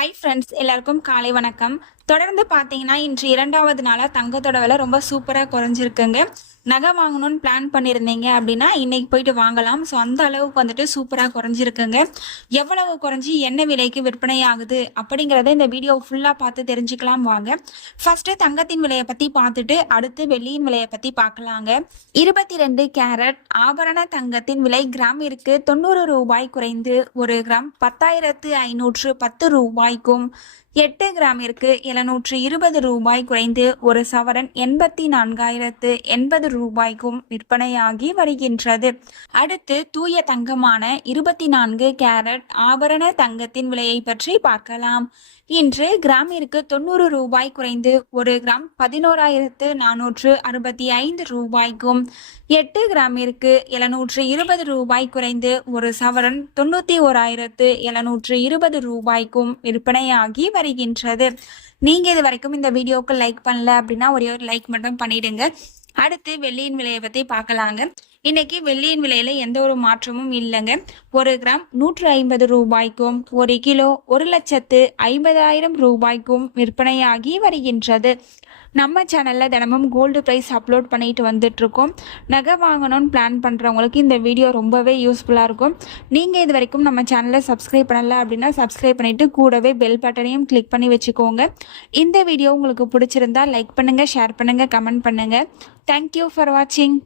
Hi friends எல்லாருக்கும் காலை வணக்கம். தொடர்ந்து பார்த்தீங்கன்னா இன்று இரண்டாவது நாளாக தங்கத்தோட விலை ரொம்ப சூப்பராக குறைஞ்சிருக்குங்க. நகை வாங்கணும்னு பிளான் பண்ணியிருந்தீங்க அப்படின்னா இன்னைக்கு போயிட்டு வாங்கலாம். ஸோ அந்த அளவுக்கு வந்துட்டு சூப்பராக குறைஞ்சிருக்குங்க. எவ்வளவு குறைஞ்சி என்ன விலைக்கு விற்பனை ஆகுது அப்படிங்கிறத இந்த வீடியோ ஃபுல்லாக பார்த்து தெரிஞ்சுக்கலாம் வாங்க. ஃபர்ஸ்ட்டு தங்கத்தின் விலையை பற்றி பார்த்துட்டு அடுத்து வெள்ளியின் விலையை பற்றி பார்க்கலாங்க. இருபத்தி ரெண்டு கேரட் ஆபரண தங்கத்தின் விலை கிராமிற்கு தொண்ணூறு ரூபாய் குறைந்து ஒரு கிராம் பத்தாயிரத்து ஐநூற்று பத்து ரூபாய்க்கும் எட்டு கிராமிற்கு எழுநூற்று இருபது ரூபாய் குறைந்து ஒரு சவரன் எண்பத்தி நான்காயிரத்து எண்பது ரூபாய்க்கும் விற்பனையாகி வருகின்றது. அடுத்து தூய தங்கமான இருபத்தி நான்கு கேரட் ஆபரண தங்கத்தின் விலையை பற்றி பார்க்கலாம். இன்று கிராமிற்கு தொண்ணூறு ரூபாய் குறைந்து ஒரு கிராம் பதினோராயிரத்து நானூற்று அறுபத்தி ஐந்து ரூபாய்க்கும் எட்டு கிராமிற்கு எழுநூற்று இருபது ரூபாய் குறைந்து ஒரு சவரன் தொண்ணூற்றி ஓராயிரத்து எழுநூற்று இருபது ரூபாய்க்கும் விற்பனையாகி வருகின்றது நீங்கள் இது வரைக்கும் இந்த வீடியோக்கு லைக் பண்ணல அப்படின்னா ஒரே ஒரு லைக் மட்டும் பண்ணிடுங்க. அடுத்து வெள்ளியின் விலையை பற்றி பார்க்கலாங்க. இன்னைக்கு வெள்ளியின் விலையில எந்த ஒரு மாற்றமும் இல்லைங்க. ஒரு கிராம் நூற்று ஐம்பது ரூபாய்க்கும் ஒரு கிலோ ஒரு லட்சத்து ஐம்பதாயிரம் ரூபாய்க்கும் விற்பனையாகி வருகின்றது. நம்ம சேனல்ல தினமும் கோல்டு ப்ரைஸ் அப்லோட் பண்ணிட்டு வந்துட்டு இருக்கோம் நகை வாங்கணும்னு பிளான் பண்றவங்களுக்கு இந்த வீடியோ ரொம்பவே யூஸ்ஃபுல்லா இருக்கும். நீங்க இது வரைக்கும் நம்ம சேனலை சப்ஸ்கிரைப் பண்ணல அப்படின்னா சப்ஸ்கிரைப் பண்ணிட்டு கூடவே பெல் பட்டனையும் கிளிக் பண்ணி வச்சுக்கோங்க. இந்த வீடியோ உங்களுக்கு பிடிச்சிருந்தா லைக் பண்ணுங்க ஷேர் பண்ணுங்க கமெண்ட் பண்ணுங்க. தேங்க்யூ ஃபார் வாட்சிங்